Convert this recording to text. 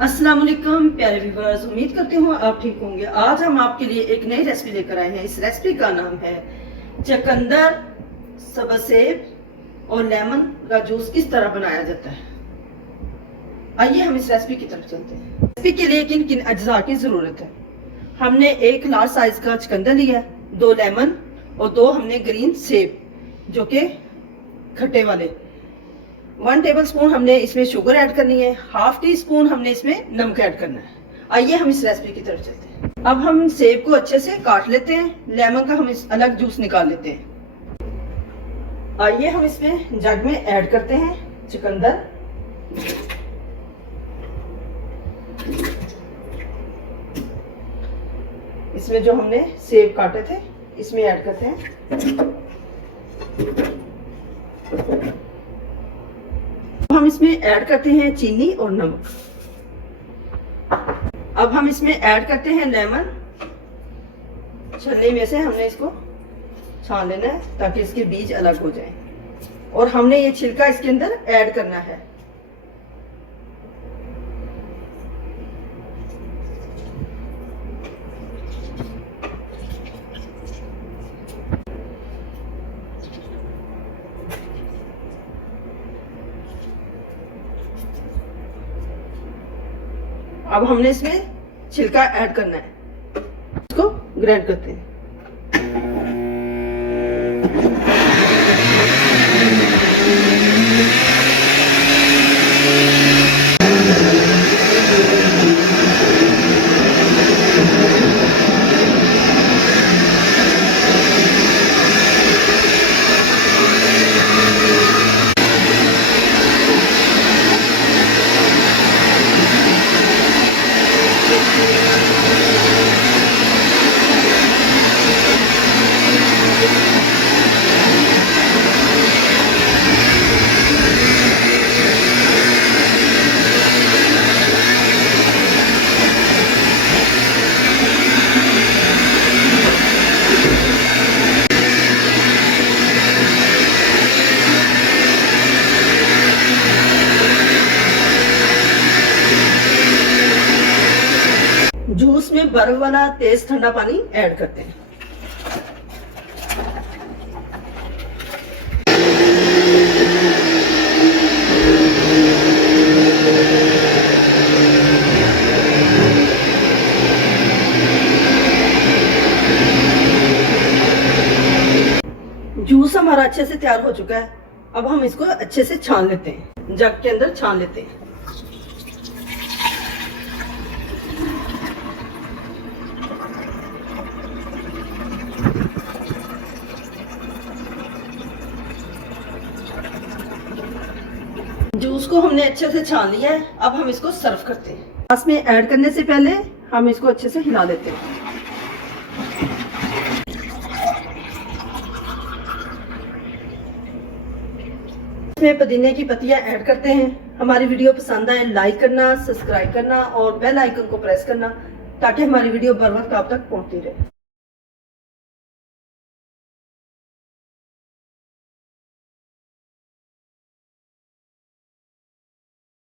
अस्सलाम वालेकुम प्यारे व्यूअर्स, उम्मीद करती हूँ आप ठीक होंगे। आज हम आपके लिए एक नई रेसिपी लेकर आए हैं। इस रेसिपी का नाम है चकंदर, सबसेब और लेमन का जूस किस तरह बनाया जाता है। आइए हम इस रेसिपी की तरफ चलते हैं। रेसिपी के लिए किन किन अज्जा की जरूरत है। हमने एक लार्ज साइज का चकंदर लिया, 2 लेमन और 2 हमने ग्रीन सेब जो कि खट्टे वाले। 1 टेबलस्पून हमने इसमें शुगर ऐड करनी है, ½ टीस्पून हमने इसमें नमक ऐड करना है। आइए हम इस रेसिपी की तरफ चलते हैं। अब हम सेब को अच्छे से काट लेते हैं, लेमन का हम इस अलग जूस निकाल लेते हैं। आइए हम इसमें जग में ऐड करते हैं चुकंदर। इसमें जो हमने सेब काटे थे इसमें ऐड करते हैं। हम इसमें ऐड करते हैं चीनी और नमक। अब हम इसमें ऐड करते हैं लेमन। छलनी में से हमने इसको छान लेना है ताकि इसके बीज अलग हो जाएं। और हमने ये छिलका इसके अंदर ऐड करना है। अब हमने इसमें छिलका ऐड करना है, इसको ग्राइंड करते हैं। जूस में बर्फ वाला तेज ठंडा पानी ऐड करते हैं। जूस हमारा अच्छे से तैयार हो चुका है। अब हम इसको अच्छे से छान लेते हैं, जग के अंदर छान लेते हैं। जूस को हमने अच्छे से छान लिया है। अब हम इसको सर्व करते हैं। ग्लास में ऐड करने से पहले हम इसको अच्छे से हिला लेते हैं। इसमें पुदीने की पत्तियां ऐड करते हैं। हमारी वीडियो पसंद आए लाइक करना, सब्सक्राइब करना और बेल आइकन को प्रेस करना ताकि हमारी वीडियो बर वक्त आप तक पहुंचती रहे।